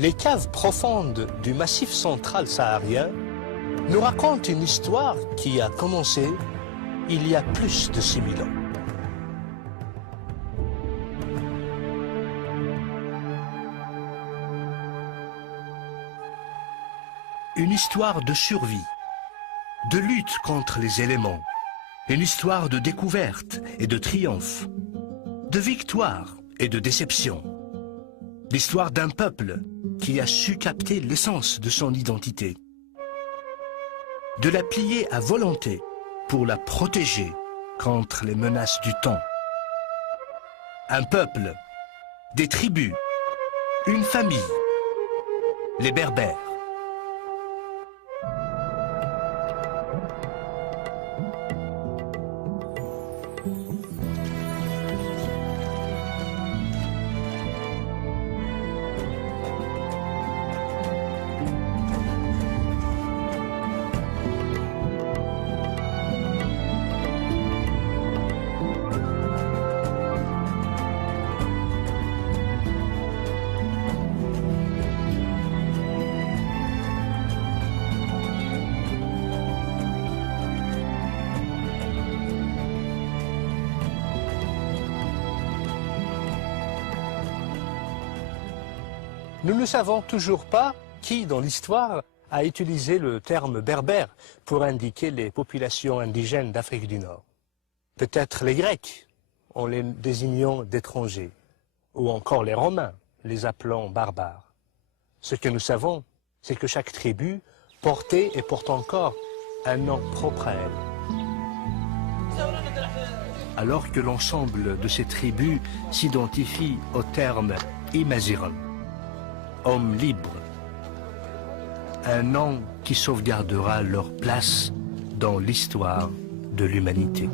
Les caves profondes du massif central saharien nous racontent une histoire qui a commencé il y a plus de 6000 ans. Une histoire de survie, de lutte contre les éléments, une histoire de découverte et de triomphe, de victoire et de déception. L'histoire d'un peuple qui a su capter l'essence de son identité, de la plier à volonté pour la protéger contre les menaces du temps. Un peuple, des tribus, une famille, les Berbères. Nous ne savons toujours pas qui, dans l'histoire, a utilisé le terme berbère pour indiquer les populations indigènes d'Afrique du Nord. Peut-être les Grecs, en les désignant d'étrangers, ou encore les Romains, les appelant barbares. Ce que nous savons, c'est que chaque tribu portait et porte encore un nom propre à elle. Alors que l'ensemble de ces tribus s'identifie au terme Imaziran, homme libre, un nom qui sauvegardera leur place dans l'histoire de l'humanité.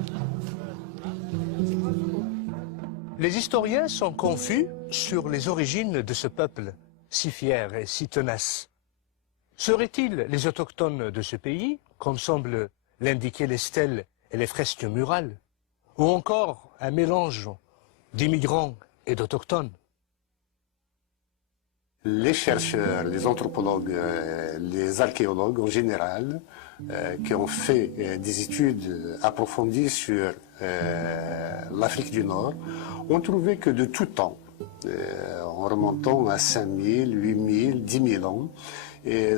Les historiens sont confus sur les origines de ce peuple, si fier et si tenace. Seraient-ils les autochtones de ce pays, comme semblent l'indiquer les stèles et les fresques murales, ou encore un mélange d'immigrants et d'autochtones? Les chercheurs, les anthropologues, les archéologues en général, qui ont fait des études approfondies sur l'Afrique du Nord, ont trouvé que de tout temps, en remontant à 5000, 8000, 10 000 ans,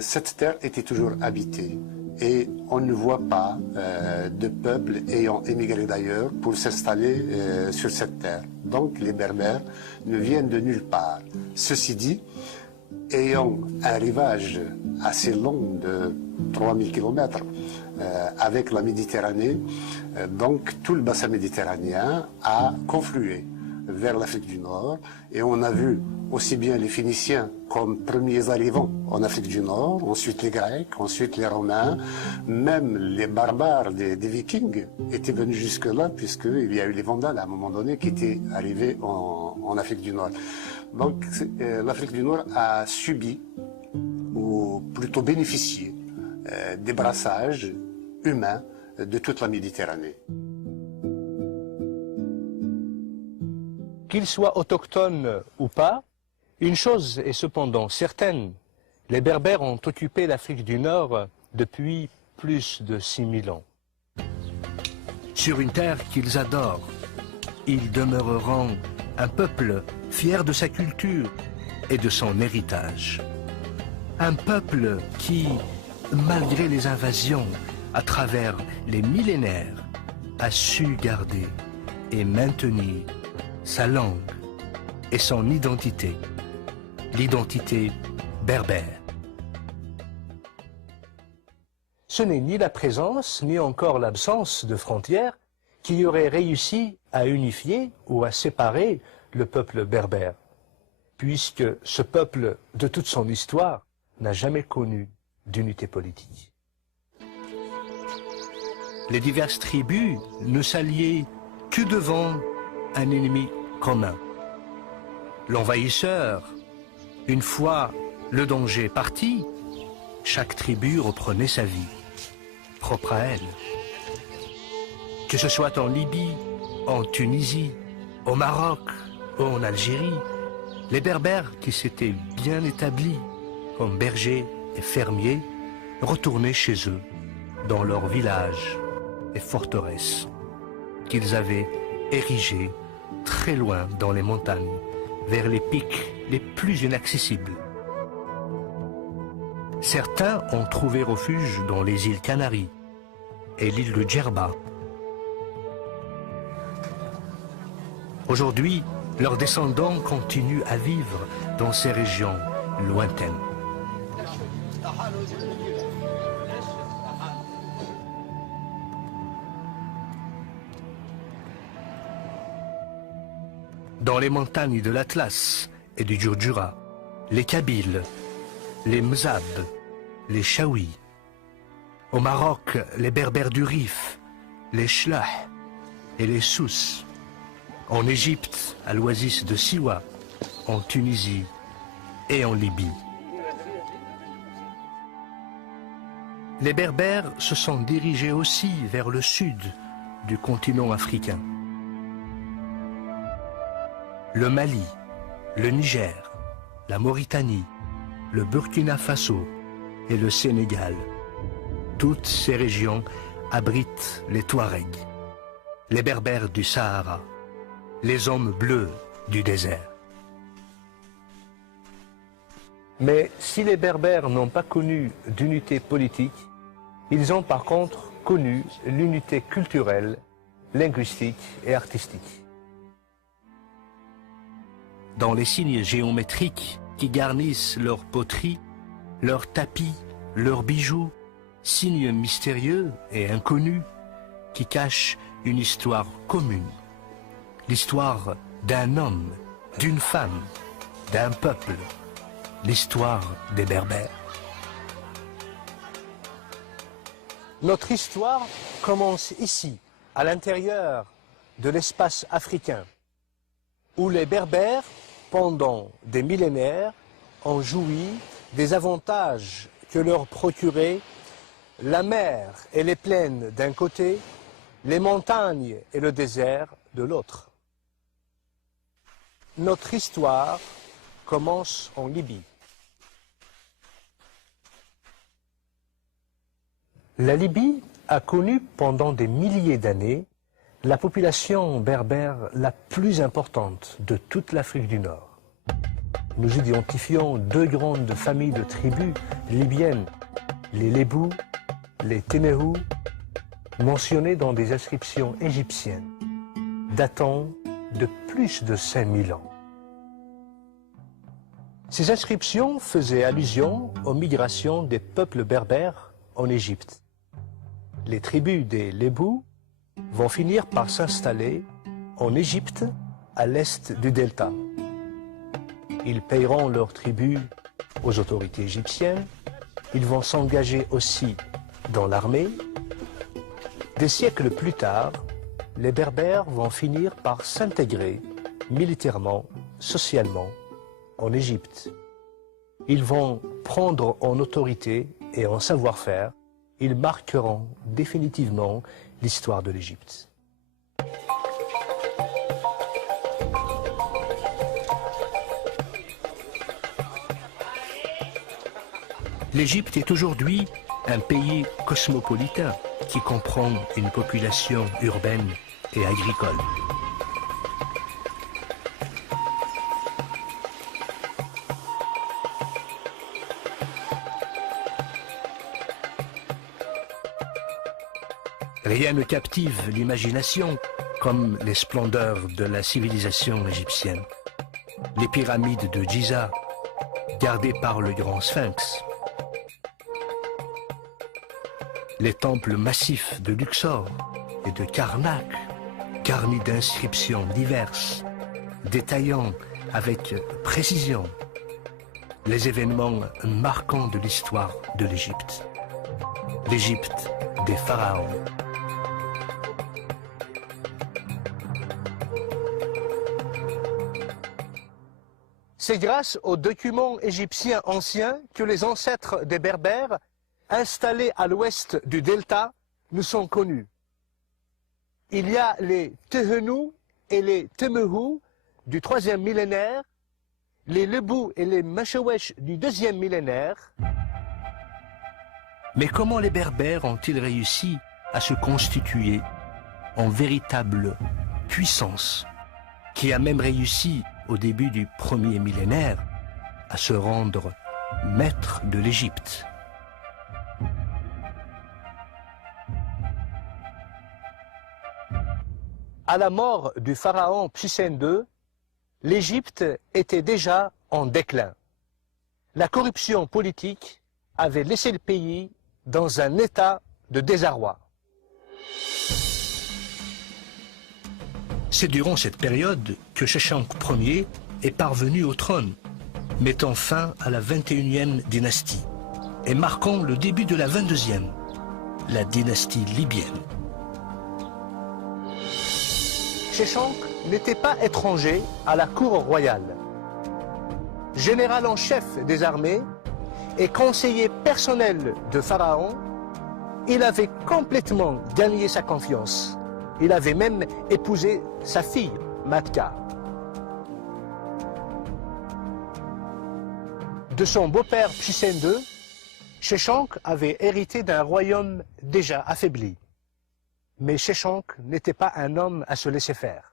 cette terre était toujours habitée. Et on ne voit pas de peuple ayant émigré d'ailleurs pour s'installer sur cette terre. Donc les Berbères ne viennent de nulle part. Ceci dit, ayant un rivage assez long de 3000 km avec la Méditerranée, donc tout le bassin méditerranéen a conflué vers l'Afrique du Nord, et on a vu aussi bien les Phéniciens comme premiers arrivants en Afrique du Nord, ensuite les Grecs, ensuite les Romains, même les barbares des Vikings étaient venus jusque-là, puisqu'il y a eu les Vandales à un moment donné qui étaient arrivés en Afrique du Nord. Donc l'Afrique du Nord a subi, ou plutôt bénéficié, des brassages humains de toute la Méditerranée. Qu'ils soient autochtones ou pas, une chose est cependant certaine, les Berbères ont occupé l'Afrique du Nord depuis plus de 6000 ans. Sur une terre qu'ils adorent, ils demeureront un peuple fier de sa culture et de son héritage. Un peuple qui, malgré les invasions, à travers les millénaires, a su garder et maintenir sa langue et son identité, l'identité berbère. Ce n'est ni la présence, ni encore l'absence de frontières qui aurait réussi à unifier ou à séparer le peuple berbère, puisque ce peuple, de toute son histoire, n'a jamais connu d'unité politique. Les diverses tribus ne s'alliaient que devant un ennemi commun. L'envahisseur, une fois le danger parti, chaque tribu reprenait sa vie, propre à elle. Que ce soit en Libye, en Tunisie, au Maroc ou en Algérie, Les Berbères qui s'étaient bien établis comme bergers et fermiers retournaient chez eux, dans leurs villages et forteresses qu'ils avaient érigés très loin dans les montagnes, vers les pics les plus inaccessibles. Certains ont trouvé refuge dans les îles Canaries et l'île de Djerba. Aujourd'hui, leurs descendants continuent à vivre dans ces régions lointaines. Dans les montagnes de l'Atlas et du Djurdjura, les Kabyles, les Mzab, les Chaouis. Au Maroc, les Berbères du Rif, les Chlah et les Souss. En Égypte, à l'oasis de Siwa, en Tunisie et en Libye. Les Berbères se sont dirigés aussi vers le sud du continent africain. Le Mali, le Niger, la Mauritanie, le Burkina Faso et le Sénégal. Toutes ces régions abritent les Touaregs, les Berbères du Sahara, les hommes bleus du désert. Mais si les Berbères n'ont pas connu d'unité politique, ils ont par contre connu l'unité culturelle, linguistique et artistique. Dans les signes géométriques qui garnissent leurs poteries, leurs tapis, leurs bijoux, signes mystérieux et inconnus qui cachent une histoire commune. L'histoire d'un homme, d'une femme, d'un peuple, l'histoire des Berbères. Notre histoire commence ici, à l'intérieur de l'espace africain, où les Berbères, pendant des millénaires, ont joui des avantages que leur procuraient la mer et les plaines d'un côté, les montagnes et le désert de l'autre. Notre histoire commence en Libye. La Libye a connu pendant des milliers d'années la population berbère la plus importante de toute l'Afrique du Nord. Nous identifions deux grandes familles de tribus libyennes, les Lébous, les Téméhous, mentionnées dans des inscriptions égyptiennes, datant de plus de 5000 ans. Ces inscriptions faisaient allusion aux migrations des peuples berbères en Égypte. Les tribus des Lébous vont finir par s'installer en Égypte, à l'est du delta. Ils payeront leur tribut aux autorités égyptiennes. Ils vont s'engager aussi dans l'armée. Des siècles plus tard, les Berbères vont finir par s'intégrer militairement, socialement, en Égypte. Ils vont prendre en autorité et en savoir-faire. Ils marqueront définitivement l'histoire de l'Égypte. L'Égypte est aujourd'hui un pays cosmopolitain qui comprend une population urbaine et agricole. Rien ne captive l'imagination comme les splendeurs de la civilisation égyptienne. Les pyramides de Giza, gardées par le grand sphinx. Les temples massifs de Luxor et de Karnak, garnis d'inscriptions diverses, détaillant avec précision les événements marquants de l'histoire de l'Égypte. L'Égypte des pharaons. C'est grâce aux documents égyptiens anciens que les ancêtres des Berbères, installés à l'ouest du delta, nous sont connus. Il y a les Tehenou et les Temehou du 3e millénaire, les Lebou et les Machewesh du 2e millénaire. Mais comment les Berbères ont-ils réussi à se constituer en véritable puissance, qui a même réussi au début du 1er millénaire à se rendre maître de l'Égypte? À la mort du pharaon Psissène II, l'Égypte était déjà en déclin. La corruption politique avait laissé le pays dans un état de désarroi. C'est durant cette période que Sheshonq Ier est parvenu au trône, mettant fin à la 21e dynastie et marquant le début de la 22e, la dynastie libyenne. Sheshonq n'était pas étranger à la cour royale. Général en chef des armées et conseiller personnel de Pharaon, il avait complètement gagné sa confiance. Il avait même épousé sa fille, Matka. De son beau-père Psissène II, Sheshonq avait hérité d'un royaume déjà affaibli. Mais Sheshonq n'était pas un homme à se laisser faire.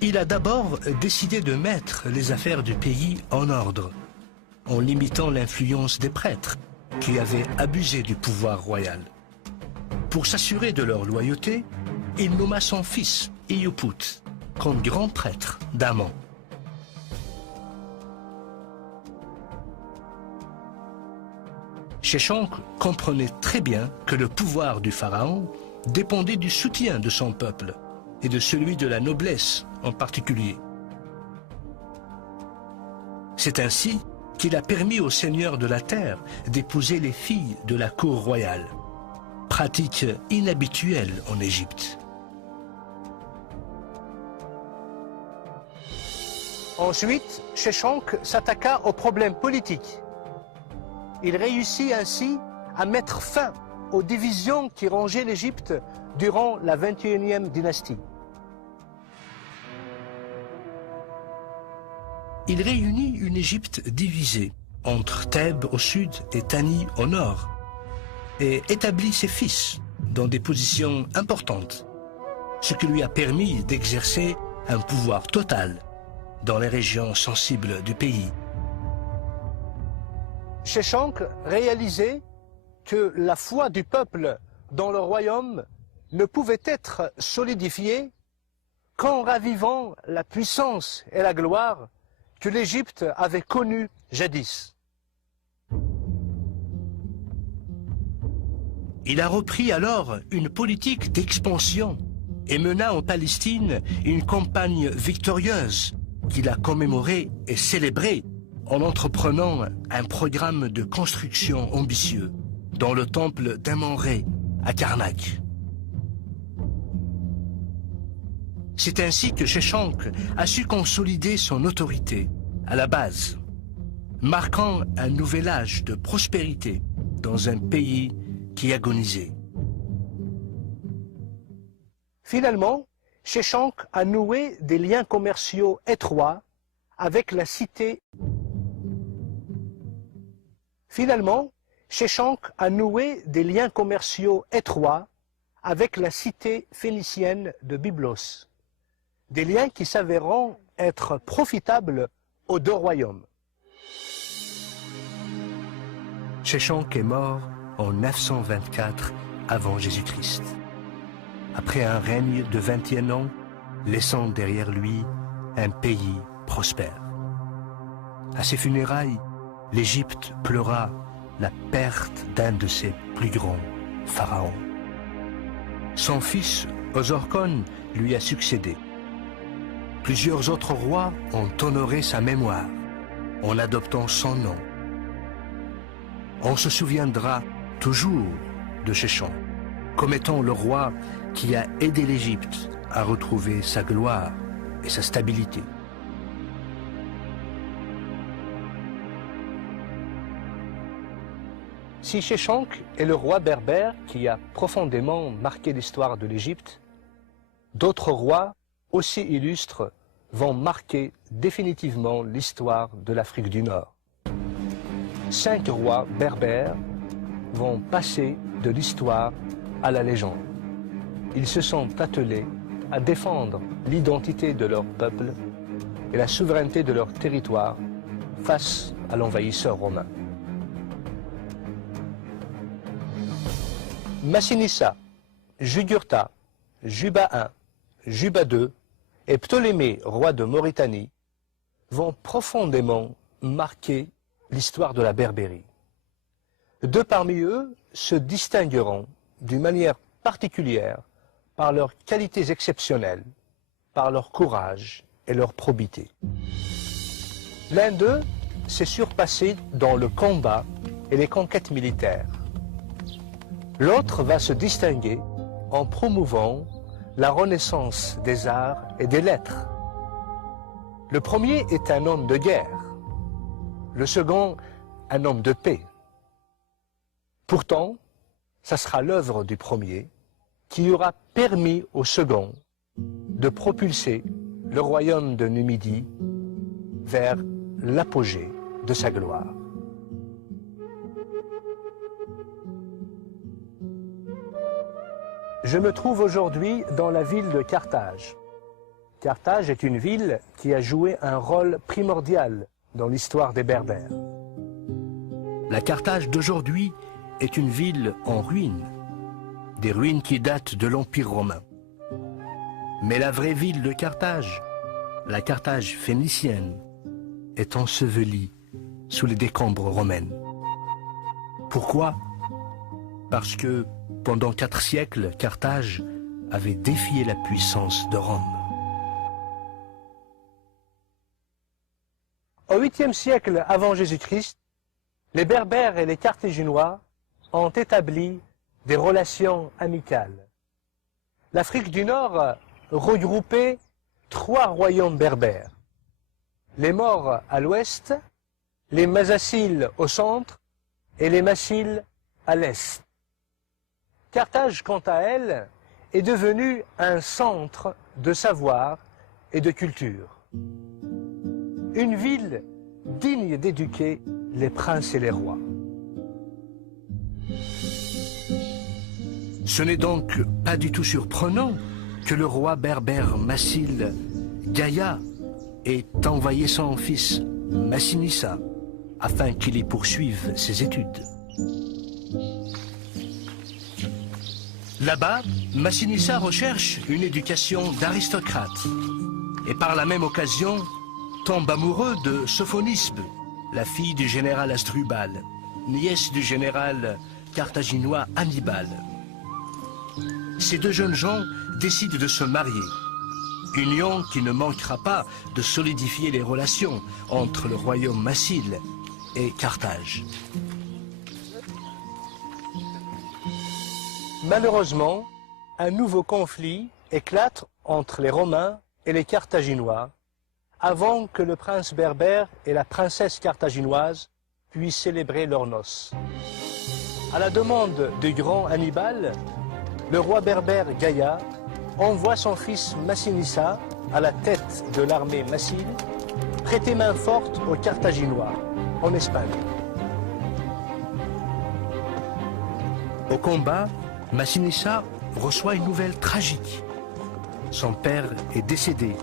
Il a d'abord décidé de mettre les affaires du pays en ordre, en limitant l'influence des prêtres qui avaient abusé du pouvoir royal. Pour s'assurer de leur loyauté, il nomma son fils, Iyuput, comme grand prêtre d'Amon. Sheshonq comprenait très bien que le pouvoir du pharaon dépendait du soutien de son peuple et de celui de la noblesse en particulier. C'est ainsi qu'il a permis aux seigneurs de la terre d'épouser les filles de la cour royale, pratique inhabituelle en Égypte. Ensuite, Sheshonq s'attaqua aux problèmes politiques. Il réussit ainsi à mettre fin aux divisions qui rongeaient l'Égypte durant la 21e dynastie. Il réunit une Égypte divisée entre Thèbes au sud et Tani au nord et établit ses fils dans des positions importantes, ce qui lui a permis d'exercer un pouvoir total dans les régions sensibles du pays. Sheshonq réalisait que la foi du peuple dans le royaume ne pouvait être solidifiée qu'en ravivant la puissance et la gloire que l'Égypte avait connues jadis. Il a repris alors une politique d'expansion et mena en Palestine une campagne victorieuse qu'il a commémorée et célébrée en entreprenant un programme de construction ambitieux dans le temple d'Amon-Ré à Karnak. C'est ainsi que Sheshonq a su consolider son autorité à la base, marquant un nouvel âge de prospérité dans un pays qui agonisait. Finalement, Sheshonq a noué des liens commerciaux étroits avec la cité. Finalement, Sheshonq a noué des liens commerciaux étroits avec la cité phénicienne de Byblos, des liens qui s'avéreront être profitables aux deux royaumes. Sheshonq est mort en 924 avant Jésus-Christ, après un règne de 21 ans, laissant derrière lui un pays prospère. À ses funérailles, l'Égypte pleura la perte d'un de ses plus grands pharaons. Son fils, Osorkon, lui a succédé. Plusieurs autres rois ont honoré sa mémoire en adoptant son nom. On se souviendra toujours de Sheshonq comme étant le roi qui a aidé l'Égypte à retrouver sa gloire et sa stabilité. Si Sheshonq est le roi berbère qui a profondément marqué l'histoire de l'Égypte, d'autres rois aussi illustres vont marquer définitivement l'histoire de l'Afrique du Nord. 5 rois berbères vont passer de l'histoire à la légende. Ils se sont attelés à défendre l'identité de leur peuple et la souveraineté de leur territoire face à l'envahisseur romain. Massinissa, Jugurtha, Juba I, Juba II et Ptolémée, roi de Mauritanie, vont profondément marquer l'histoire de la Berbérie. 2 parmi eux se distingueront d'une manière particulière par leurs qualités exceptionnelles, par leur courage et leur probité. L'un d'eux s'est surpassé dans le combat et les conquêtes militaires. L'autre va se distinguer en promouvant la renaissance des arts et des lettres. Le premier est un homme de guerre, le second un homme de paix. Pourtant, ça sera l'œuvre du premier qui aura permis au second de propulser le royaume de Numidie vers l'apogée de sa gloire. Je me trouve aujourd'hui dans la ville de Carthage. Carthage est une ville qui a joué un rôle primordial dans l'histoire des Berbères. La Carthage d'aujourd'hui est une ville en ruine, des ruines qui datent de l'Empire romain. Mais la vraie ville de Carthage, la Carthage phénicienne, est ensevelie sous les décombres romaines. Pourquoi? Parce que pendant 4 siècles, Carthage avait défié la puissance de Rome. Au 8e siècle avant Jésus-Christ, les Berbères et les Carthaginois ont établi des relations amicales. L'Afrique du Nord regroupait 3 royaumes berbères. Les Maures à l'ouest, les Masaciles au centre et les Massiles à l'est. Carthage, quant à elle, est devenue un centre de savoir et de culture. Une ville digne d'éduquer les princes et les rois. Ce n'est donc pas du tout surprenant que le roi berbère Massile Gaïa ait envoyé son fils Massinissa afin qu'il y poursuive ses études. Là-bas, Massinissa recherche une éducation d'aristocrate et par la même occasion tombe amoureux de Sophonisbe, la fille du général Asdrubal, nièce du général carthaginois Hannibal. Ces 2 jeunes gens décident de se marier, union qui ne manquera pas de solidifier les relations entre le royaume massile et Carthage. Malheureusement, un nouveau conflit éclate entre les Romains et les Carthaginois avant que le prince berbère et la princesse carthaginoise puissent célébrer leurs noces. À la demande du grand Hannibal, le roi berbère Gaïa envoie son fils Massinissa à la tête de l'armée massile prêter main forte aux Carthaginois en Espagne. Au combat, Massinissa reçoit une nouvelle tragique. Son père est décédé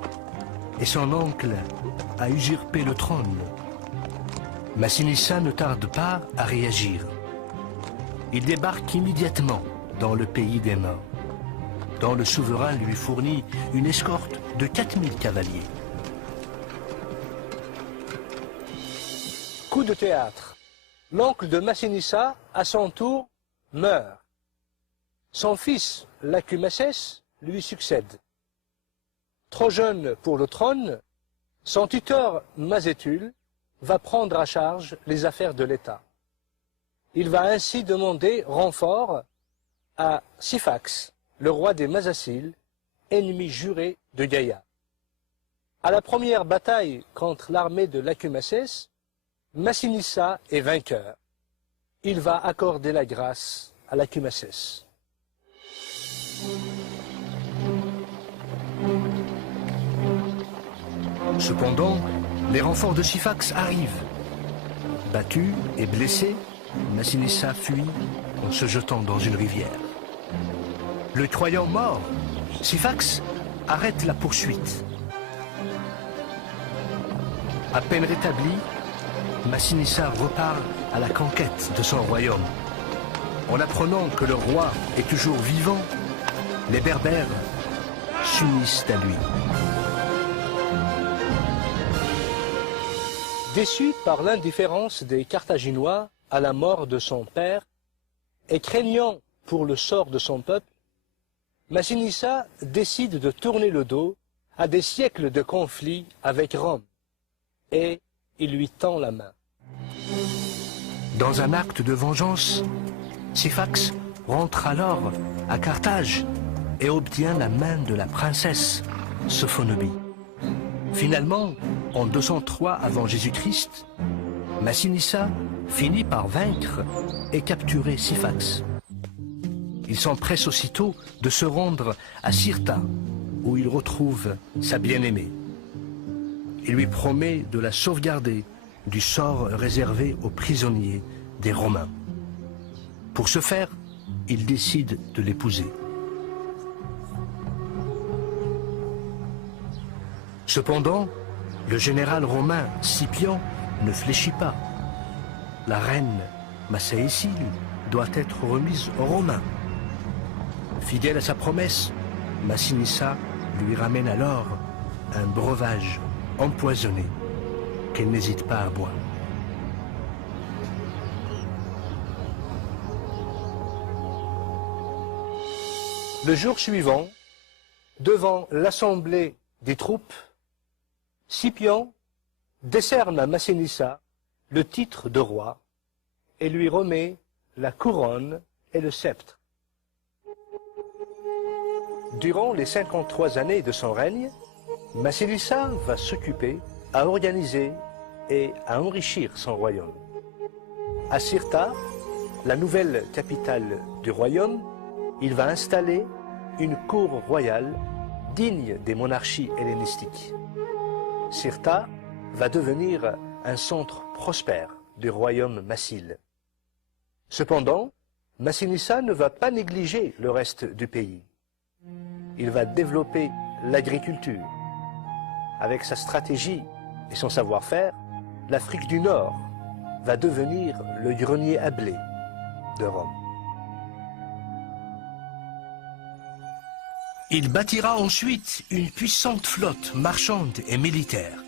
et son oncle a usurpé le trône. Massinissa ne tarde pas à réagir. Il débarque immédiatement dans le pays des morts, dont le souverain lui fournit une escorte de 4000 cavaliers. Coup de théâtre. L'oncle de Massinissa, à son tour, meurt. Son fils, Lacumaces, lui succède. Trop jeune pour le trône, son tuteur Mazétul va prendre à charge les affaires de l'État. Il va ainsi demander renfort à Syphax, le roi des Masaciles, ennemi juré de Gaïa. À la première bataille contre l'armée de Lacumaces, Massinissa est vainqueur. Il va accorder la grâce à Lacumaces. Cependant, les renforts de Syphax arrivent. Battu et blessé, Massinissa fuit en se jetant dans une rivière. Le croyant mort, Syphax arrête la poursuite. À peine rétabli, Massinissa repart à la conquête de son royaume. En apprenant que le roi est toujours vivant, les Berbères s'unissent à lui. Déçu par l'indifférence des Carthaginois à la mort de son père et craignant pour le sort de son peuple, Massinissa décide de tourner le dos à des siècles de conflits avec Rome et il lui tend la main. Dans un acte de vengeance, Syphax rentre alors à Carthage et obtient la main de la princesse Sophonobie. Finalement, en 203 avant Jésus-Christ, Massinissa finit par vaincre et capturer Syphax. Il s'empresse aussitôt de se rendre à Cirta, où il retrouve sa bien-aimée. Il lui promet de la sauvegarder du sort réservé aux prisonniers des Romains. Pour ce faire, il décide de l'épouser. Cependant, le général romain Scipion ne fléchit pas. La reine Massaécile doit être remise aux Romains. Fidèle à sa promesse, Massinissa lui ramène alors un breuvage empoisonné qu'elle n'hésite pas à boire. Le jour suivant, devant l'assemblée des troupes, Scipion décerne à Massinissa le titre de roi et lui remet la couronne et le sceptre. Durant les 53 années de son règne, Massinissa va s'occuper à organiser et à enrichir son royaume. À Cirta, la nouvelle capitale du royaume, il va installer une cour royale digne des monarchies hellénistiques. Cirta va devenir un centre prospère du royaume massile. Cependant, Massinissa ne va pas négliger le reste du pays. Il va développer l'agriculture. Avec sa stratégie et son savoir-faire, l'Afrique du Nord va devenir le grenier à blé de Rome. Il bâtira ensuite une puissante flotte marchande et militaire.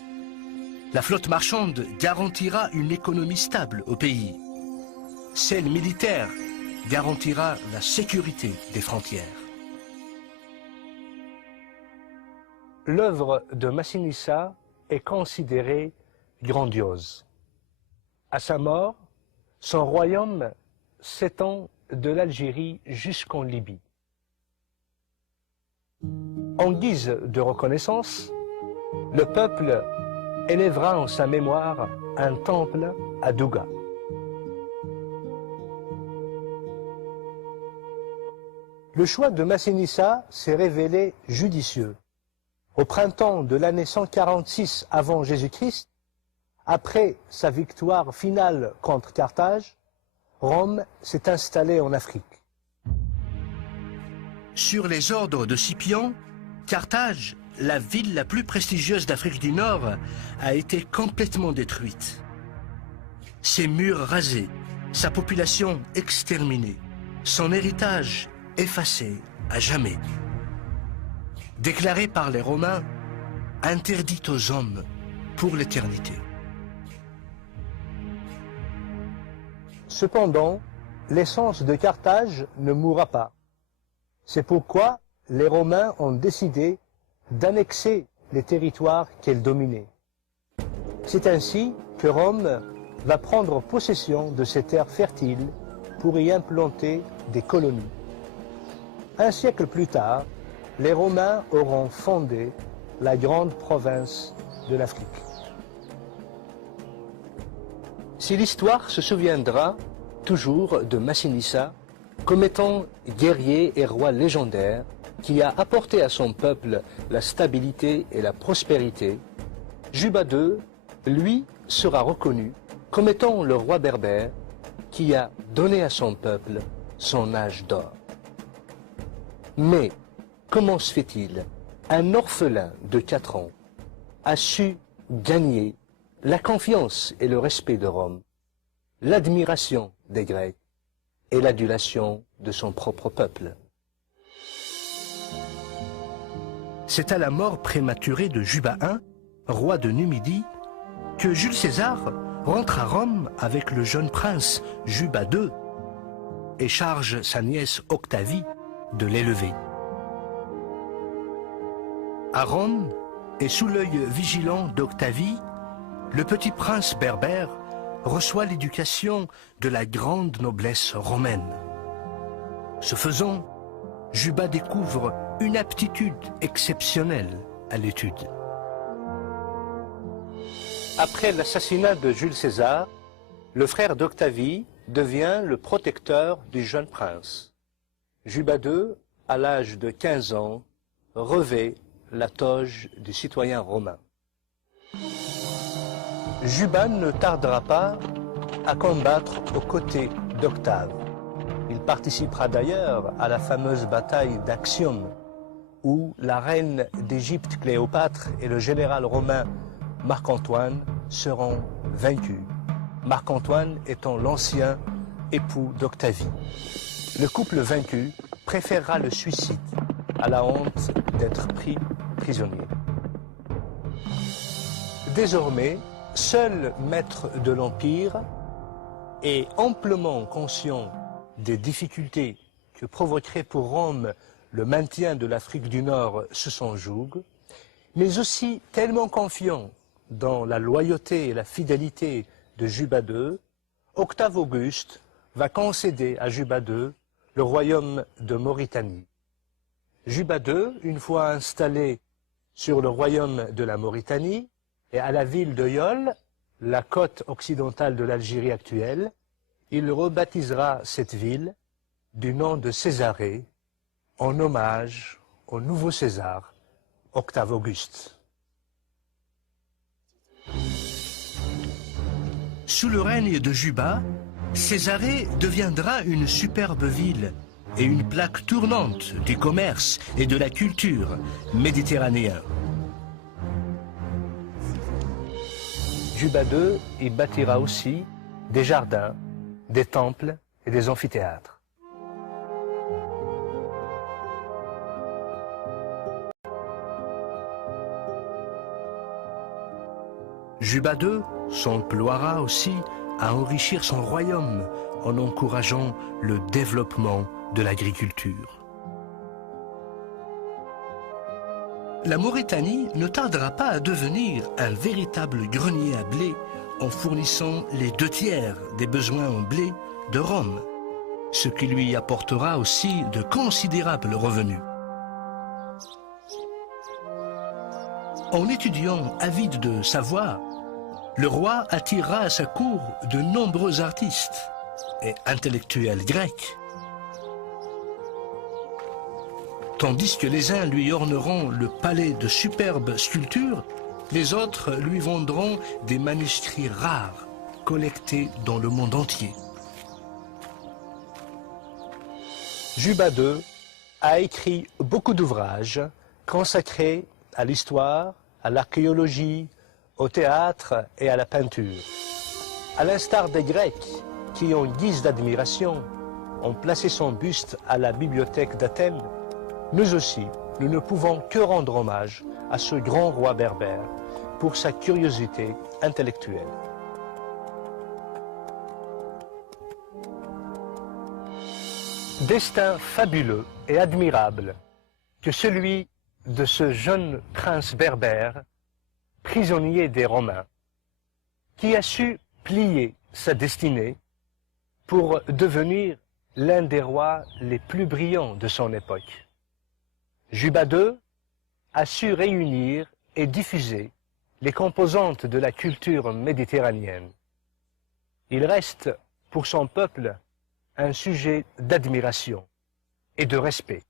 La flotte marchande garantira une économie stable au pays. Celle militaire garantira la sécurité des frontières. L'œuvre de Massinissa est considérée grandiose. À sa mort, son royaume s'étend de l'Algérie jusqu'en Libye. En guise de reconnaissance, le peuple élèvera en sa mémoire un temple à Douga. Le choix de Massinissa s'est révélé judicieux. Au printemps de l'année 146 avant Jésus-Christ, après sa victoire finale contre Carthage, Rome s'est installée en Afrique. Sur les ordres de Scipion, Carthage, la ville la plus prestigieuse d'Afrique du Nord, a été complètement détruite. Ses murs rasés, sa population exterminée, son héritage effacé à jamais. Déclaré par les Romains, interdit aux hommes pour l'éternité. Cependant, l'essence de Carthage ne mourra pas. C'est pourquoi les Romains ont décidé d'annexer les territoires qu'elle dominait. C'est ainsi que Rome va prendre possession de ces terres fertiles pour y implanter des colonies. Un siècle plus tard, les Romains auront fondé la grande province de l'Afrique. Si l'histoire se souviendra toujours de Massinissa comme étant guerrier et roi légendaire qui a apporté à son peuple la stabilité et la prospérité, Juba II, lui, sera reconnu comme étant le roi berbère qui a donné à son peuple son âge d'or. Mais comment se fait-il un orphelin de 4 ans a su gagner la confiance et le respect de Rome, l'admiration des Grecs et l'adulation de son propre peuple? C'est à la mort prématurée de Juba I, roi de Numidie, que Jules César rentre à Rome avec le jeune prince Juba II et charge sa nièce Octavie de l'élever. À Rome, et sous l'œil vigilant d'Octavie, le petit prince berbère reçoit l'éducation de la grande noblesse romaine. Ce faisant, Juba découvre une aptitude exceptionnelle à l'étude. Après l'assassinat de Jules César, le frère d'Octavie devient le protecteur du jeune prince. Juba II, à l'âge de 15 ans, revêt la toge du citoyen romain. Juba ne tardera pas à combattre aux côtés d'Octave. Il participera d'ailleurs à la fameuse bataille d'Actium, où la reine d'Égypte Cléopâtre et le général romain Marc-Antoine seront vaincus. Marc-Antoine étant l'ancien époux d'Octavie. Le couple vaincu préférera le suicide à la honte d'être pris prisonnier. Désormais, seul maître de l'Empire et amplement conscient des difficultés que provoquerait pour Rome le maintien de l'Afrique du Nord sous son joug, mais aussi tellement confiant dans la loyauté et la fidélité de Juba II, Octave Auguste va concéder à Juba II le royaume de Mauritanie. Juba II, une fois installé sur le royaume de la Mauritanie et à la ville de Yol, la côte occidentale de l'Algérie actuelle, il rebaptisera cette ville du nom de Césarée, en hommage au nouveau César, Octave Auguste. Sous le règne de Juba, Césarée deviendra une superbe ville et une plaque tournante du commerce et de la culture méditerranéen. Juba II y bâtira aussi des jardins, des temples et des amphithéâtres. Juba II s'emploiera aussi à enrichir son royaume en encourageant le développement de l'agriculture. La Mauritanie ne tardera pas à devenir un véritable grenier à blé en fournissant les 2/3 des besoins en blé de Rome, ce qui lui apportera aussi de considérables revenus. En étudiant avide de savoir, le roi attirera à sa cour de nombreux artistes et intellectuels grecs. Tandis que les uns lui orneront le palais de superbes sculptures, les autres lui vendront des manuscrits rares, collectés dans le monde entier. Juba II a écrit beaucoup d'ouvrages consacrés à l'histoire, à l'archéologie, au théâtre et à la peinture. À l'instar des Grecs qui, en guise d'admiration, ont placé son buste à la bibliothèque d'Athènes, nous aussi, nous ne pouvons que rendre hommage à ce grand roi berbère pour sa curiosité intellectuelle. Destin fabuleux et admirable que celui de ce jeune prince berbère, prisonnier des Romains, qui a su plier sa destinée pour devenir l'un des rois les plus brillants de son époque. Juba II a su réunir et diffuser les composantes de la culture méditerranéenne. Il reste pour son peuple un sujet d'admiration et de respect.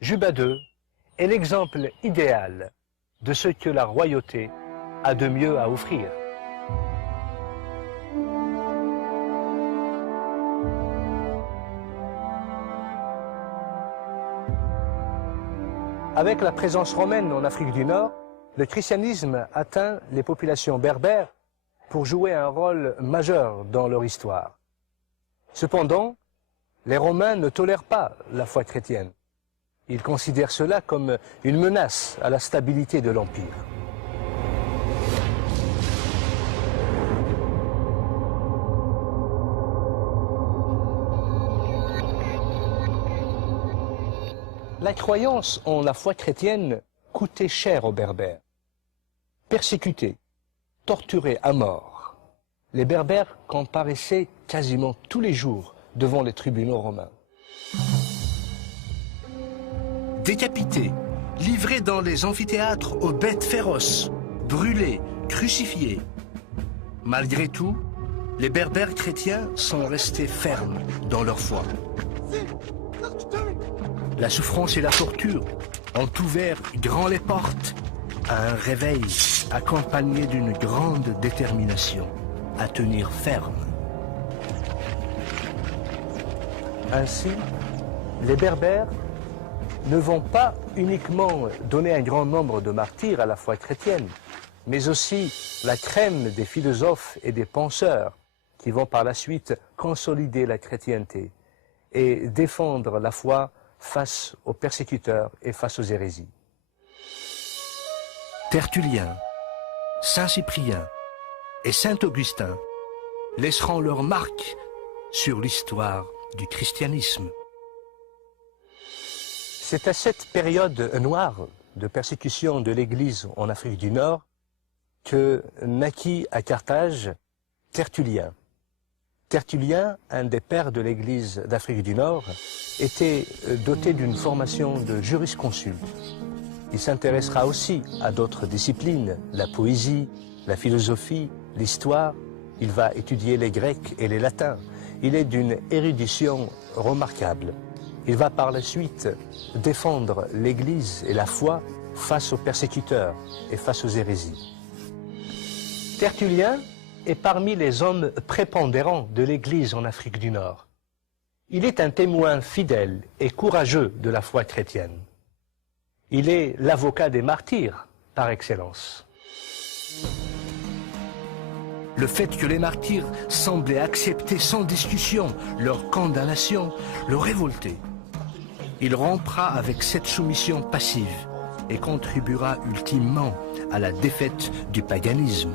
Juba II est l'exemple idéal de ce que la royauté a de mieux à offrir. Avec la présence romaine en Afrique du Nord, le christianisme atteint les populations berbères pour jouer un rôle majeur dans leur histoire. Cependant, les Romains ne tolèrent pas la foi chrétienne. Ils considèrent cela comme une menace à la stabilité de l'Empire. La croyance en la foi chrétienne coûtait cher aux Berbères. Persécutés, torturés à mort, les Berbères comparaissaient quasiment tous les jours devant les tribunaux romains. Décapités, livrés dans les amphithéâtres aux bêtes féroces, brûlés, crucifiés. Malgré tout, les Berbères chrétiens sont restés fermes dans leur foi. La souffrance et la torture ont ouvert grand les portes à un réveil accompagné d'une grande détermination à tenir ferme. Ainsi, les Berbères ne vont pas uniquement donner un grand nombre de martyrs à la foi chrétienne, mais aussi la crème des philosophes et des penseurs qui vont par la suite consolider la chrétienté et défendre la foi face aux persécuteurs et face aux hérésies. Tertullien, Saint Cyprien et Saint Augustin laisseront leur marque sur l'histoire du christianisme. C'est à cette période noire de persécution de l'Église en Afrique du Nord que naquit à Carthage Tertullien. Tertullien, un des pères de l'Église d'Afrique du Nord, était doté d'une formation de jurisconsulte. Il s'intéressera aussi à d'autres disciplines, la poésie, la philosophie, l'histoire. Il va étudier les Grecs et les Latins. Il est d'une érudition remarquable. Il va par la suite défendre l'Église et la foi face aux persécuteurs et face aux hérésies. Tertullien est parmi les hommes prépondérants de l'Église en Afrique du Nord. Il est un témoin fidèle et courageux de la foi chrétienne. Il est l'avocat des martyrs par excellence. Le fait que les martyrs semblaient accepter sans discussion leur condamnation le révoltait. Il rompra avec cette soumission passive et contribuera ultimement à la défaite du paganisme.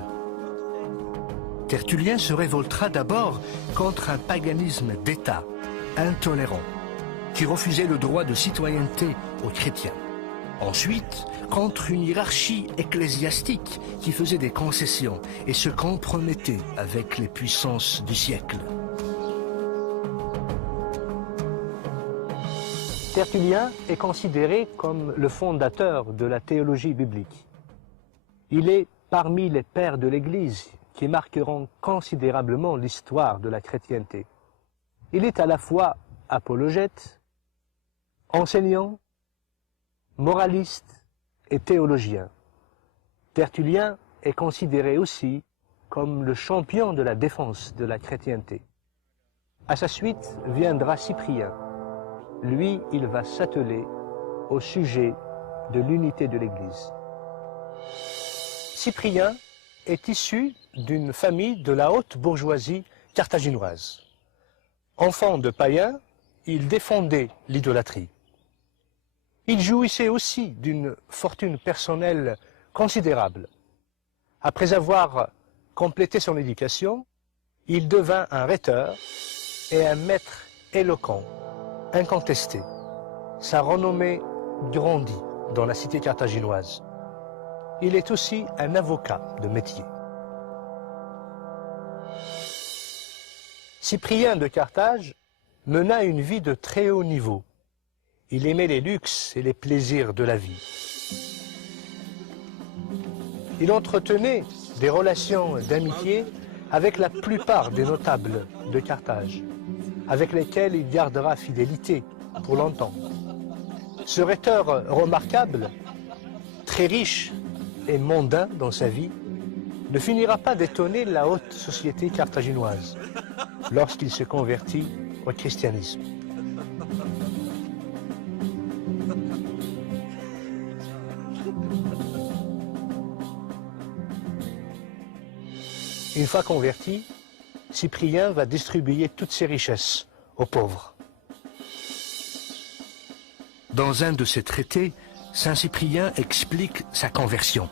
Tertullien se révoltera d'abord contre un paganisme d'État intolérant qui refusait le droit de citoyenneté aux chrétiens. Ensuite, contre une hiérarchie ecclésiastique qui faisait des concessions et se compromettait avec les puissances du siècle. Tertullien est considéré comme le fondateur de la théologie biblique. Il est parmi les pères de l'Église qui marqueront considérablement l'histoire de la chrétienté. Il est à la fois apologète, enseignant, moraliste et théologien. Tertullien est considéré aussi comme le champion de la défense de la chrétienté. À sa suite viendra Cyprien. Lui, il va s'atteler au sujet de l'unité de l'Église. Cyprien est issu d'une famille de la haute bourgeoisie carthaginoise. Enfant de païens, il défendait l'idolâtrie. Il jouissait aussi d'une fortune personnelle considérable. Après avoir complété son éducation, il devint un rhéteur et un maître éloquent, incontesté. Sa renommée grandit dans la cité carthaginoise. Il est aussi un avocat de métier. Cyprien de Carthage mena une vie de très haut niveau. Il aimait les luxes et les plaisirs de la vie. Il entretenait des relations d'amitié avec la plupart des notables de Carthage, avec lesquels il gardera fidélité pour longtemps. Ce rhéteur remarquable, très riche et mondain dans sa vie, ne finira pas d'étonner la haute société carthaginoise lorsqu'il se convertit au christianisme. Une fois converti, Cyprien va distribuer toutes ses richesses aux pauvres. Dans un de ses traités, Saint Cyprien explique sa conversion.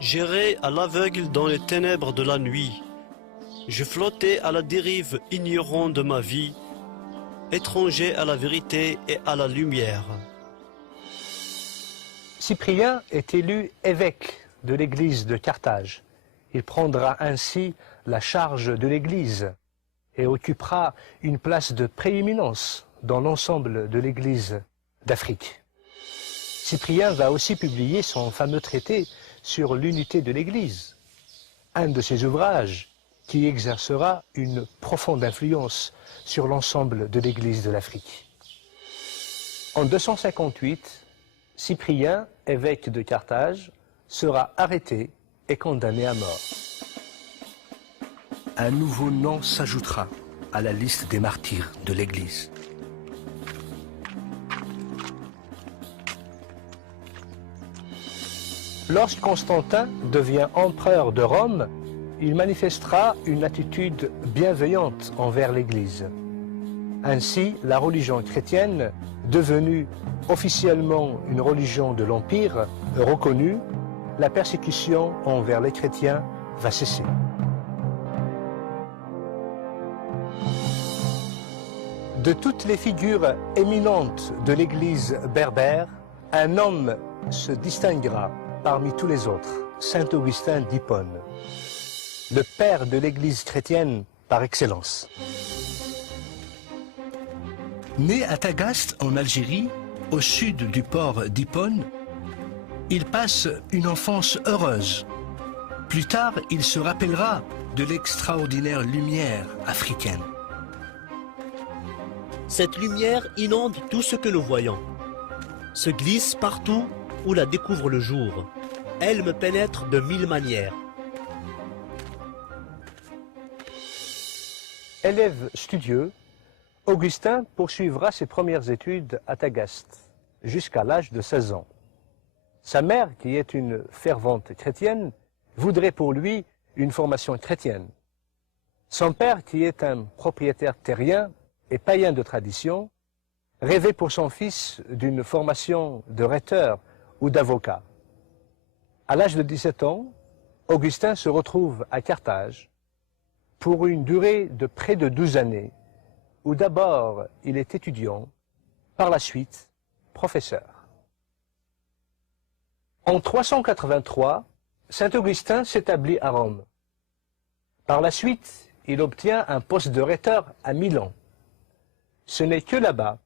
J'errais à l'aveugle dans les ténèbres de la nuit. Je flottais à la dérive, ignorant de ma vie, étranger à la vérité et à la lumière. Cyprien est élu évêque de l'église de Carthage. Il prendra ainsi la charge de l'église et occupera une place de prééminence dans l'ensemble de l'église d'Afrique. Cyprien va aussi publier son fameux traité sur l'unité de l'église, un de ses ouvrages qui exercera une profonde influence sur l'ensemble de l'église de l'Afrique. En 258, Cyprien, évêque de Carthage, sera arrêté et condamné à mort. Un nouveau nom s'ajoutera à la liste des martyrs de l'Église. Lorsque Constantin devient empereur de Rome, il manifestera une attitude bienveillante envers l'Église. Ainsi, la religion chrétienne, devenue officiellement une religion de l'Empire, reconnue, la persécution envers les chrétiens va cesser. De toutes les figures éminentes de l'Église berbère, un homme se distinguera parmi tous les autres, Saint Augustin d'Hippone, le père de l'Église chrétienne par excellence. Né à Tagaste, en Algérie, au sud du port d'Hippone, il passe une enfance heureuse. Plus tard, il se rappellera de l'extraordinaire lumière africaine. Cette lumière inonde tout ce que nous voyons, se glisse partout où la découvre le jour. Elle me pénètre de 1000 manières. Élève studieux, Augustin poursuivra ses premières études à Tagaste, jusqu'à l'âge de 16 ans. Sa mère, qui est une fervente chrétienne, voudrait pour lui une formation chrétienne. Son père, qui est un propriétaire terrien et païen de tradition, rêvait pour son fils d'une formation de rhéteur ou d'avocat. À l'âge de 17 ans, Augustin se retrouve à Carthage pour une durée de près de 12 années, où d'abord il est étudiant, par la suite professeur. En 383, saint Augustin s'établit à Rome. Par la suite, il obtient un poste de rhéteur à Milan. Ce n'est que là-bas,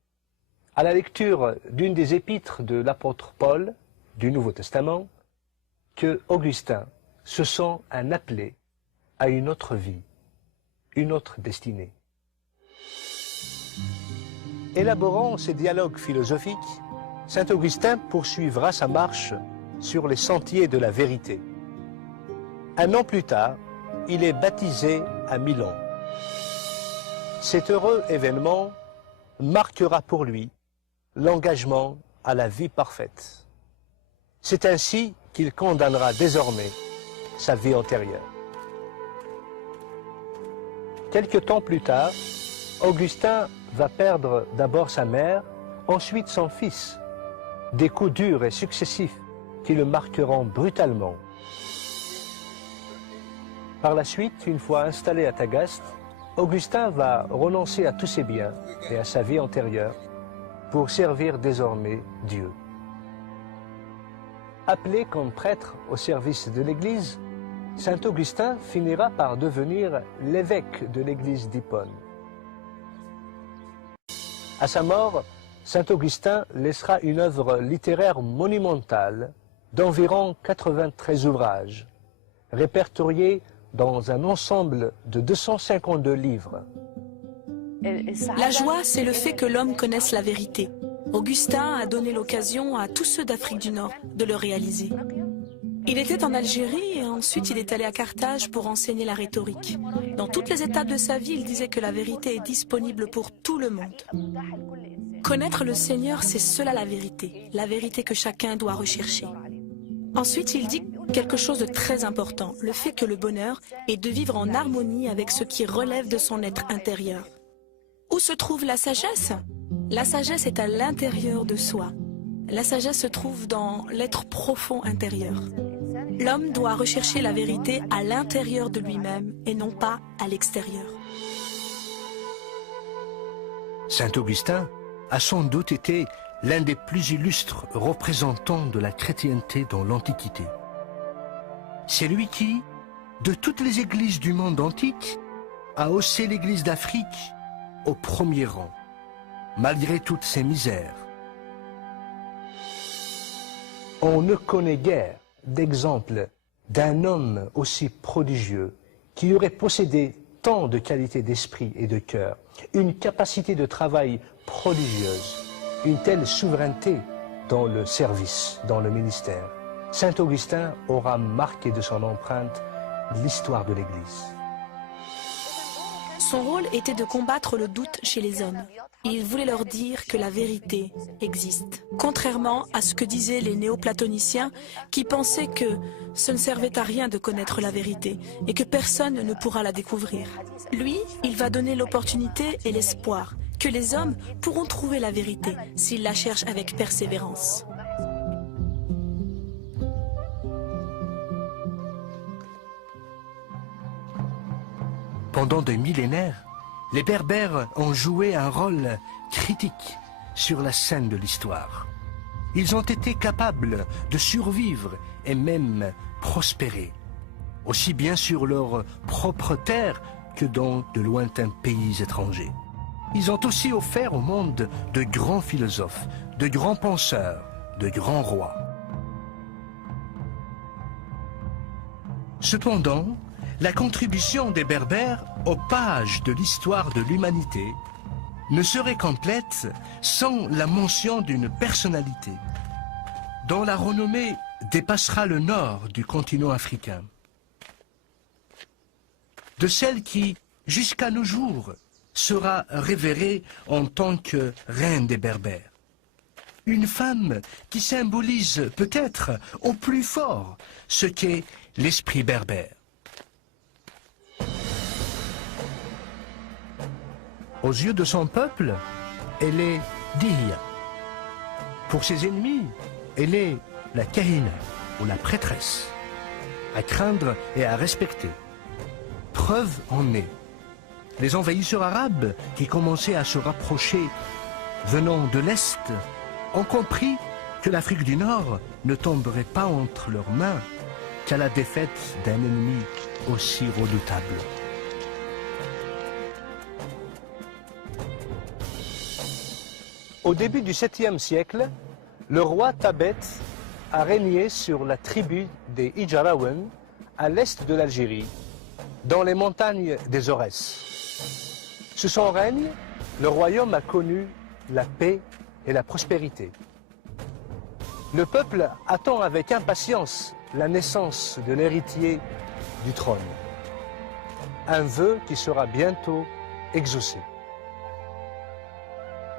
à la lecture d'une des épîtres de l'apôtre Paul du Nouveau Testament, que Augustin se sent un appelé à une autre vie, une autre destinée. Élaborant ses dialogues philosophiques, saint Augustin poursuivra sa marche sur les sentiers de la vérité. Un an plus tard, il est baptisé à Milan. Cet heureux événement marquera pour lui l'engagement à la vie parfaite. C'est ainsi qu'il condamnera désormais sa vie antérieure. Quelque temps plus tard, Augustin va perdre d'abord sa mère, ensuite son fils, des coups durs et successifs qui le marqueront brutalement. Par la suite, une fois installé à Tagaste, Augustin va renoncer à tous ses biens et à sa vie antérieure pour servir désormais Dieu. Appelé comme prêtre au service de l'Église, saint Augustin finira par devenir l'évêque de l'Église d'Hippone. À sa mort, saint Augustin laissera une œuvre littéraire monumentale d'environ 93 ouvrages, répertoriés dans un ensemble de 252 livres. La joie, c'est le fait que l'homme connaisse la vérité. Augustin a donné l'occasion à tous ceux d'Afrique du Nord de le réaliser. Il était en Algérie et ensuite il est allé à Carthage pour enseigner la rhétorique. Dans toutes les étapes de sa vie, il disait que la vérité est disponible pour tout le monde. Connaître le Seigneur, c'est cela la vérité que chacun doit rechercher. Ensuite, il dit quelque chose de très important, le fait que le bonheur est de vivre en harmonie avec ce qui relève de son être intérieur. Où se trouve la sagesse? La sagesse est à l'intérieur de soi. La sagesse se trouve dans l'être profond intérieur. L'homme doit rechercher la vérité à l'intérieur de lui-même et non pas à l'extérieur. Saint Augustin a sans doute été l'un des plus illustres représentants de la chrétienté dans l'Antiquité. C'est lui qui, de toutes les églises du monde antique, a haussé l'église d'Afrique au premier rang, malgré toutes ses misères. On ne connaît guère d'exemple d'un homme aussi prodigieux qui aurait possédé tant de qualités d'esprit et de cœur, une capacité de travail prodigieuse, une telle souveraineté dans le service, dans le ministère. Saint Augustin aura marqué de son empreinte l'histoire de l'Église. Son rôle était de combattre le doute chez les hommes. Il voulait leur dire que la vérité existe. Contrairement à ce que disaient les néoplatoniciens qui pensaient que ce ne servait à rien de connaître la vérité et que personne ne pourra la découvrir. Lui, il va donner l'opportunité et l'espoir que les hommes pourront trouver la vérité s'ils la cherchent avec persévérance. Pendant des millénaires, les Berbères ont joué un rôle critique sur la scène de l'histoire. Ils ont été capables de survivre et même prospérer, aussi bien sur leur propre terre que dans de lointains pays étrangers. Ils ont aussi offert au monde de grands philosophes, de grands penseurs, de grands rois. Cependant, la contribution des Berbères aux pages de l'histoire de l'humanité ne serait complète sans la mention d'une personnalité dont la renommée dépassera le nord du continent africain. De celle qui, jusqu'à nos jours, sera révérée en tant que reine des Berbères. Une femme qui symbolise peut-être au plus fort ce qu'est l'esprit berbère. Aux yeux de son peuple, elle est Dihya. Pour ses ennemis, elle est la Kahina, ou la prêtresse, à craindre et à respecter. Preuve en est. Les envahisseurs arabes qui commençaient à se rapprocher venant de l'Est ont compris que l'Afrique du Nord ne tomberait pas entre leurs mains qu'à la défaite d'un ennemi aussi redoutable. Au début du 7e siècle, le roi Tabet a régné sur la tribu des Ijarawen à l'est de l'Algérie, dans les montagnes des Aurès. Sous son règne, le royaume a connu la paix et la prospérité. Le peuple attend avec impatience la naissance de l'héritier du trône. Un vœu qui sera bientôt exaucé.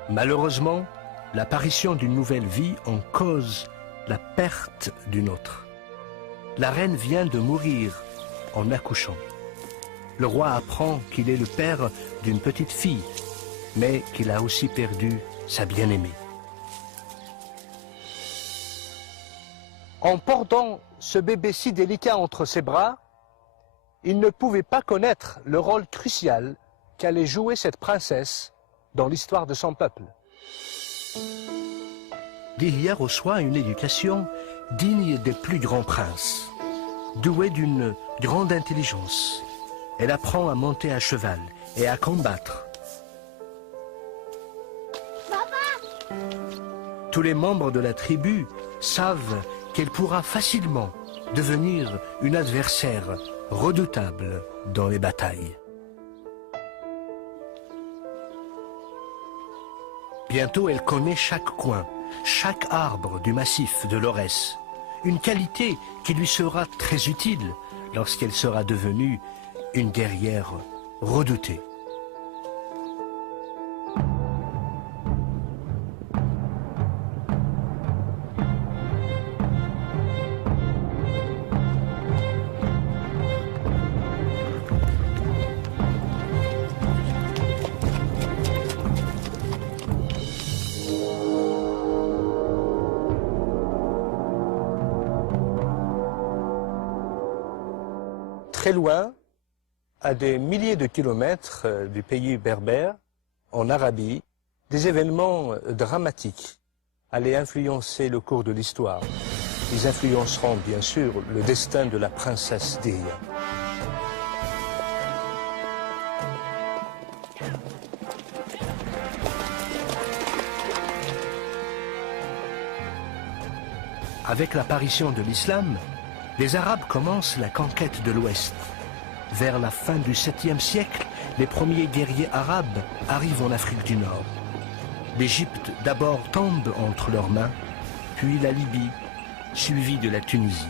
Malheureusement, l'apparition d'une nouvelle vie en cause la perte d'une autre. La reine vient de mourir en accouchant. Le roi apprend qu'il est le père d'une petite fille, mais qu'il a aussi perdu sa bien-aimée. En portant ce bébé si délicat entre ses bras, il ne pouvait pas connaître le rôle crucial qu'allait jouer cette princesse dans l'histoire de son peuple. Dihya reçoit une éducation digne des plus grands princes. Douée d'une grande intelligence, elle apprend à monter à cheval et à combattre. Papa! Tous les membres de la tribu savent qu'elle pourra facilement devenir une adversaire redoutable dans les batailles. Bientôt, elle connaît chaque coin, chaque arbre du massif de l'Aurès. une qualité qui lui sera très utile lorsqu'elle sera devenue une guerrière redoutée. Très loin, à des milliers de kilomètres du pays berbère, en Arabie, des événements dramatiques allaient influencer le cours de l'histoire. Ils influenceront bien sûr le destin de la princesse Dihya. Avec l'apparition de l'islam, les Arabes commencent la conquête de l'Ouest. Vers la fin du 7e siècle, les premiers guerriers arabes arrivent en Afrique du Nord. L'Égypte d'abord tombe entre leurs mains, puis la Libye, suivie de la Tunisie.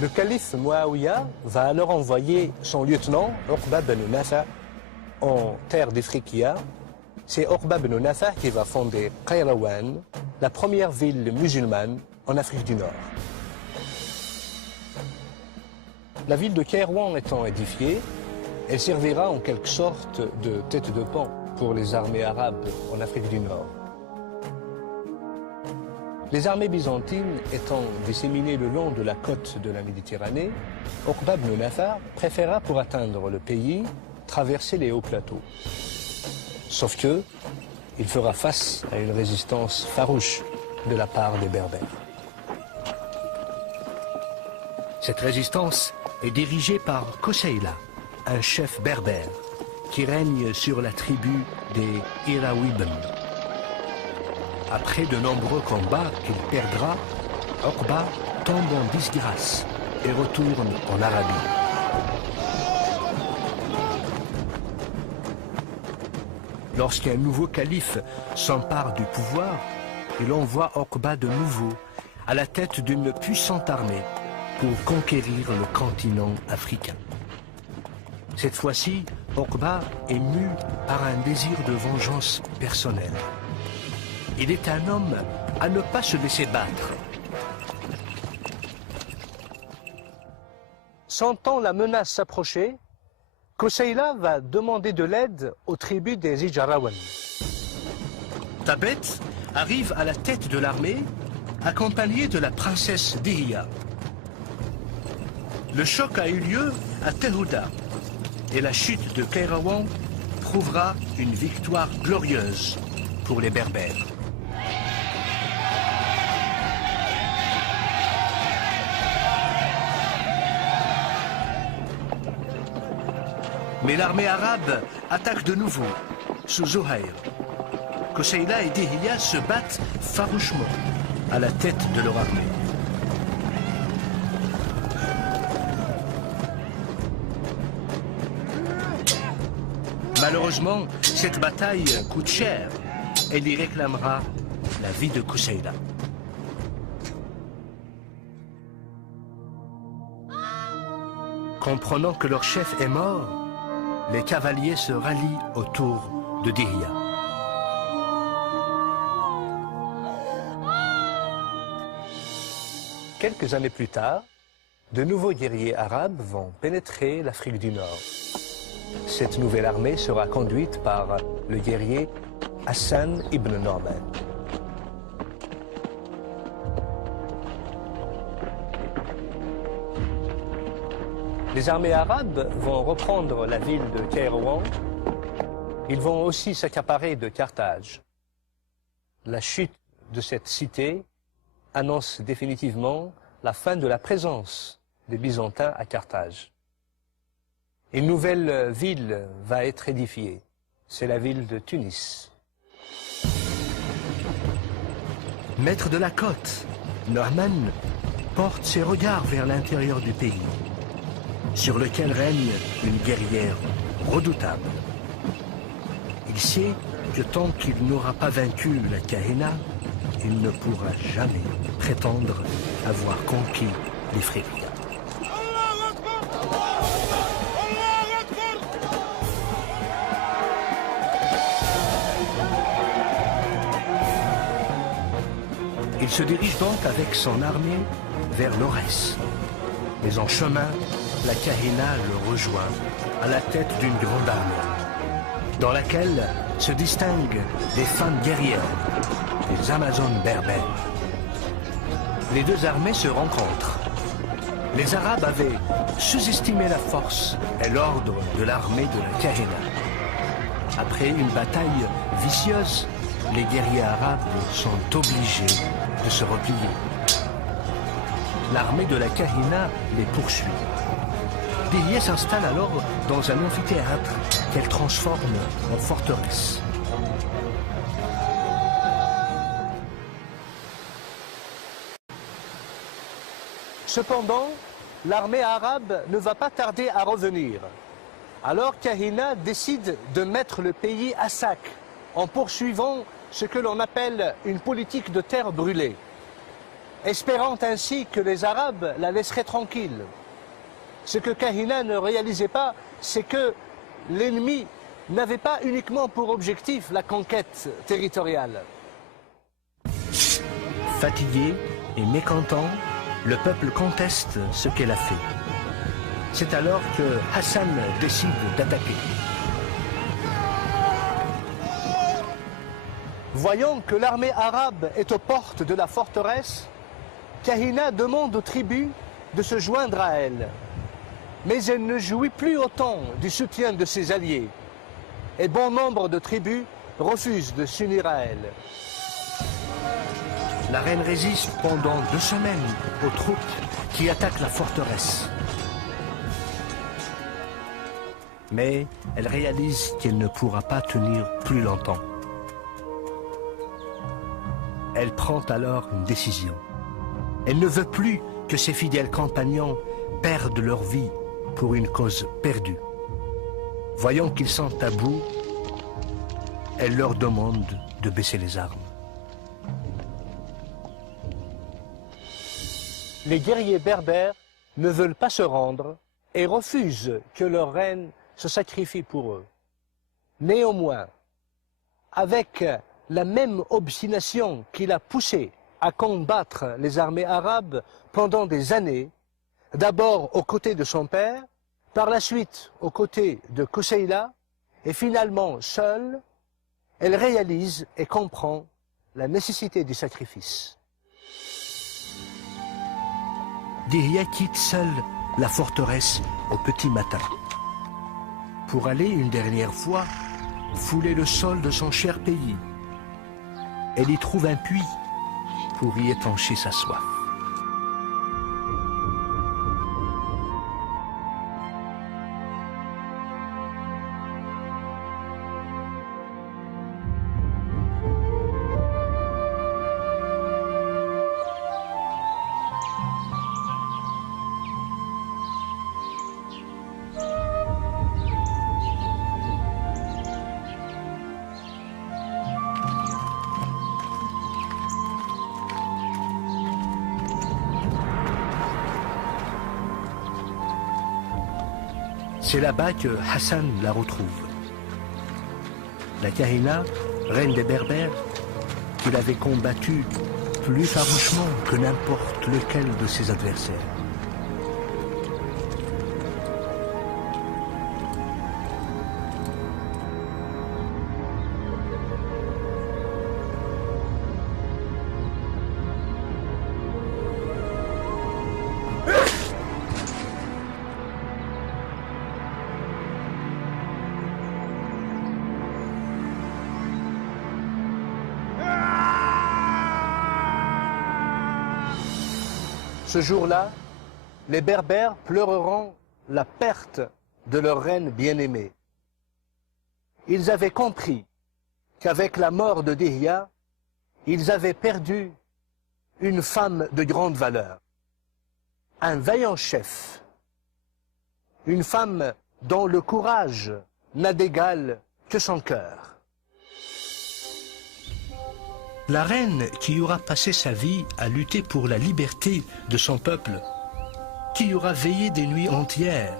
Le calife Muawiyah va alors envoyer son lieutenant, Uqba ben Nafa, en terre d'Ifriqiya. C'est Uqba ben Nafa qui va fonder Qayrawan, la première ville musulmane en Afrique du Nord. La ville de Kairouan étant édifiée, elle servira en quelque sorte de tête de pont pour les armées arabes en Afrique du Nord. Les armées byzantines étant disséminées le long de la côte de la Méditerranée, Uqba ibn Nafa préféra pour atteindre le pays traverser les hauts plateaux. Sauf que il fera face à une résistance farouche de la part des Berbères. Cette résistance est dirigée par Koseila, un chef berbère qui règne sur la tribu des Iraouibn. Après de nombreux combats qu'il perdra, Uqba tombe en disgrâce et retourne en Arabie. Lorsqu'un nouveau calife s'empare du pouvoir, il envoie Uqba de nouveau à la tête d'une puissante armée pour conquérir le continent africain. Cette fois-ci, Uqba est mu par un désir de vengeance personnelle. Il est un homme à ne pas se laisser battre. Sentant la menace s'approcher, Koseila va demander de l'aide aux tribus des Ijarawan. Tabet arrive à la tête de l'armée, accompagné de la princesse Dihya. Le choc a eu lieu à Tehouda et la chute de Kairouan prouvera une victoire glorieuse pour les Berbères. Mais l'armée arabe attaque de nouveau, sous Zuhair. Koseila et Dihya se battent farouchement à la tête de leur armée. Malheureusement, cette bataille coûte cher. Elle y réclamera la vie de Koseila. Comprenant que leur chef est mort, les cavaliers se rallient autour de Dihya. Quelques années plus tard, de nouveaux guerriers arabes vont pénétrer l'Afrique du Nord. Cette nouvelle armée sera conduite par le guerrier Hassan ibn Norman. Les armées arabes vont reprendre la ville de Kairouan. Ils vont aussi s'accaparer de Carthage. La chute de cette cité annonce définitivement la fin de la présence des Byzantins à Carthage. Une nouvelle ville va être édifiée. C'est la ville de Tunis. Maître de la côte, Norman porte ses regards vers l'intérieur du pays, sur lequel règne une guerrière redoutable. Il sait que tant qu'il n'aura pas vaincu la Kahina, il ne pourra jamais prétendre avoir conquis l'Ifriqiya. Il se dirige donc avec son armée vers l'Aurès. Mais en chemin, la Kahina le rejoint à la tête d'une grande armée, dans laquelle se distinguent des femmes guerrières, des Amazones berbères. Les deux armées se rencontrent. Les Arabes avaient sous-estimé la force et l'ordre de l'armée de la Kahina. Après une bataille vicieuse, les guerriers arabes sont obligés de se replier. L'armée de la Kahina les poursuit. Dihya s'installe alors dans un amphithéâtre qu'elle transforme en forteresse. Cependant, l'armée arabe ne va pas tarder à revenir. Alors Kahina décide de mettre le pays à sac en poursuivant ce que l'on appelle une politique de terre brûlée, espérant ainsi que les Arabes la laisseraient tranquille. Ce que Kahina ne réalisait pas, c'est que l'ennemi n'avait pas uniquement pour objectif la conquête territoriale. Fatigué et mécontent, le peuple conteste ce qu'elle a fait. C'est alors que Hassan décide d'attaquer. Voyant que l'armée arabe est aux portes de la forteresse, Kahina demande aux tribus de se joindre à elle. Mais elle ne jouit plus autant du soutien de ses alliés. Et bon nombre de tribus refusent de s'unir à elle. La reine résiste pendant 2 semaines aux troupes qui attaquent la forteresse. Mais elle réalise qu'elle ne pourra pas tenir plus longtemps. Elle prend alors une décision. Elle ne veut plus que ses fidèles compagnons perdent leur vie pour une cause perdue. Voyant qu'ils sont à bout, elle leur demande de baisser les armes. Les guerriers berbères ne veulent pas se rendre et refusent que leur reine se sacrifie pour eux. Néanmoins, avec la même obstination qui l'a poussé à combattre les armées arabes pendant des années, d'abord aux côtés de son père, par la suite aux côtés de Kousseïla, et finalement seule, elle réalise et comprend la nécessité du sacrifice. Dihya quitte seule la forteresse au petit matin, pour aller une dernière fois fouler le sol de son cher pays. Elle y trouve un puits pour y étancher sa soif. C'est là-bas que Hassan la retrouve. La Kahina, reine des Berbères, qu'il avait combattue plus farouchement que n'importe lequel de ses adversaires. Ce jour-là, les Berbères pleureront la perte de leur reine bien-aimée. Ils avaient compris qu'avec la mort de Dihya, ils avaient perdu une femme de grande valeur, un vaillant chef, une femme dont le courage n'a d'égal que son cœur. La reine qui aura passé sa vie à lutter pour la liberté de son peuple, qui aura veillé des nuits entières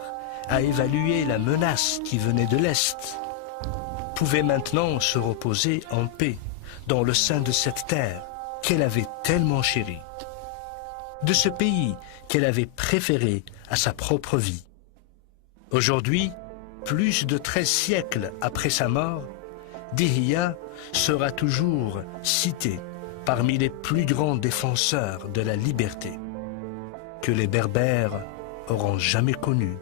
à évaluer la menace qui venait de l'Est, pouvait maintenant se reposer en paix dans le sein de cette terre qu'elle avait tellement chérie, de ce pays qu'elle avait préféré à sa propre vie. Aujourd'hui, plus de 13 siècles après sa mort, Dihya sera toujours cité parmi les plus grands défenseurs de la liberté que les Berbères auront jamais connue.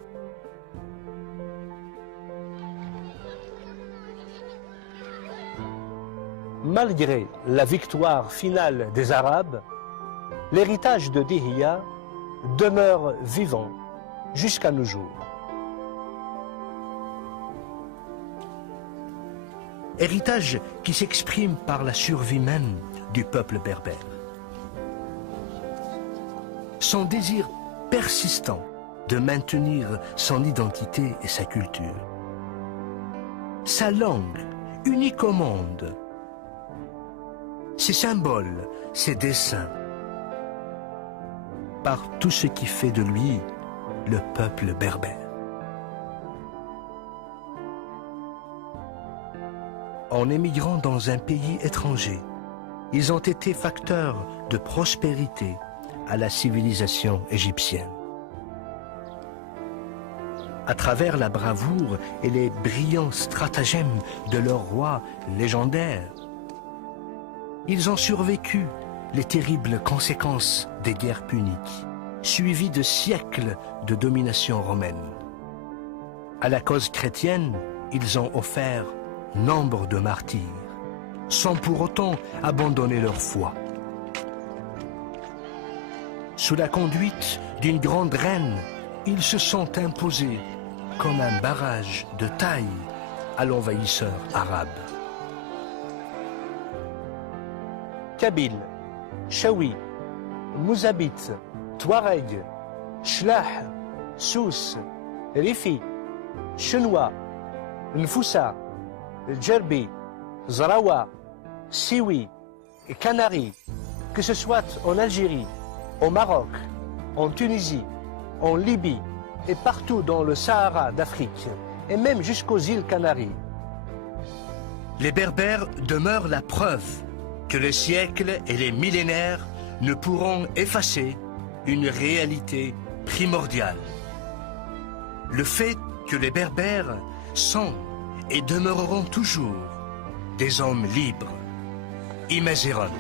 Malgré la victoire finale des Arabes, l'héritage de Dihya demeure vivant jusqu'à nos jours. Héritage qui s'exprime par la survie même du peuple berbère. Son désir persistant de maintenir son identité et sa culture. Sa langue, unique au monde. Ses symboles, ses dessins. Par tout ce qui fait de lui le peuple berbère. En émigrant dans un pays étranger, ils ont été facteurs de prospérité à la civilisation égyptienne. À travers la bravoure et les brillants stratagèmes de leurs rois légendaires, ils ont survécu les terribles conséquences des guerres puniques, suivies de siècles de domination romaine. À la cause chrétienne, ils ont offert nombre de martyrs, sans pour autant abandonner leur foi. Sous la conduite d'une grande reine, ils se sont imposés comme un barrage de taille à l'envahisseur arabe. Kabyle, Chaoui, Mouzabit, Touareg, Shlah, Souss, Rifi, Chenois, Nfoussa, Djerbi, Zarawa, Sioui et Canari, que ce soit en Algérie, au Maroc, en Tunisie, en Libye et partout dans le Sahara d'Afrique, et même jusqu'aux îles Canaries. Les Berbères demeurent la preuve que les siècles et les millénaires ne pourront effacer une réalité primordiale. Le fait que les Berbères sont et demeureront toujours des hommes libres, immézérons.